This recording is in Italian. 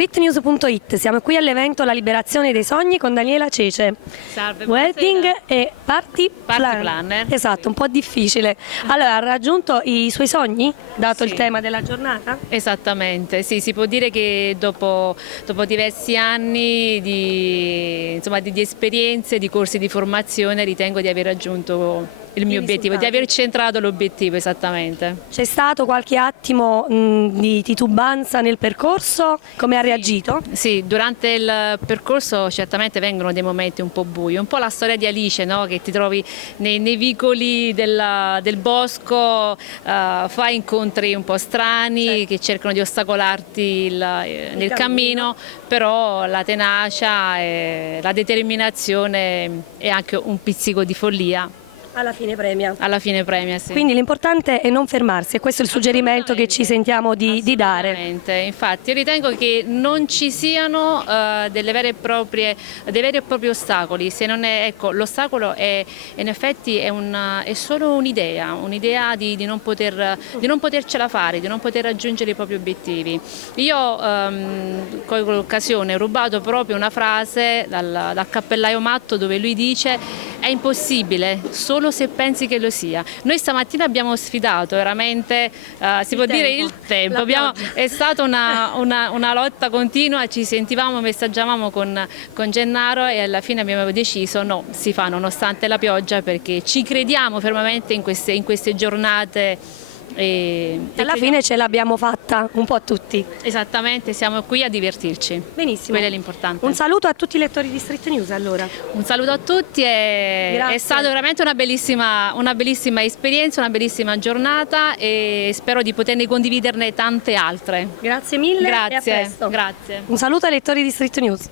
streetnews.it, siamo qui all'evento La liberazione dei sogni con Daniela Cece. Salve, Wedding buonasera. e party Planner. Esatto, un po' difficile. Allora, ha raggiunto i suoi sogni, dato il Sì. tema della giornata? Esattamente, sì, si può dire che dopo diversi anni di esperienze, di corsi di formazione, ritengo di aver raggiunto il mio obiettivo, di aver centrato l'obiettivo, esattamente. C'è stato qualche attimo di titubanza nel percorso? Come ha reagito? Sì, durante il percorso certamente vengono dei momenti un po' bui, un po' la storia di Alice, no? Che ti trovi nei vicoli del bosco, fai incontri un po' strani, certo, che cercano di ostacolarti nel cammino, però la tenacia, la determinazione e anche un pizzico di follia Alla fine premia. alla fine premia, sì. Quindi l'importante è non fermarsi, e questo è il suggerimento che ci sentiamo di dare. Assolutamente. Infatti io ritengo che non ci siano dei veri e propri ostacoli, se non è, ecco, l'ostacolo è in effetti è solo un'idea di non potercela fare, di non poter raggiungere i propri obiettivi. Io colgo l'occasione, ho rubato proprio una frase dal Cappellaio Matto, dove lui dice: è impossibile solo se pensi che lo sia. Noi stamattina abbiamo sfidato veramente, si può dire, il tempo. È stata una lotta continua, ci sentivamo, messaggiavamo con Gennaro e alla fine abbiamo deciso no, si fa nonostante la pioggia, perché ci crediamo fermamente in queste giornate. Alla fine ce l'abbiamo fatta un po' tutti. Esattamente, siamo qui a divertirci. Benissimo. Quello è l'importante. Un saluto a tutti i lettori di Street News allora. Un saluto a tutti, è stata veramente una bellissima esperienza, una bellissima giornata e spero di poterne condividerne tante altre. Grazie mille e a Grazie, presto. grazie. Un saluto ai lettori di Street News.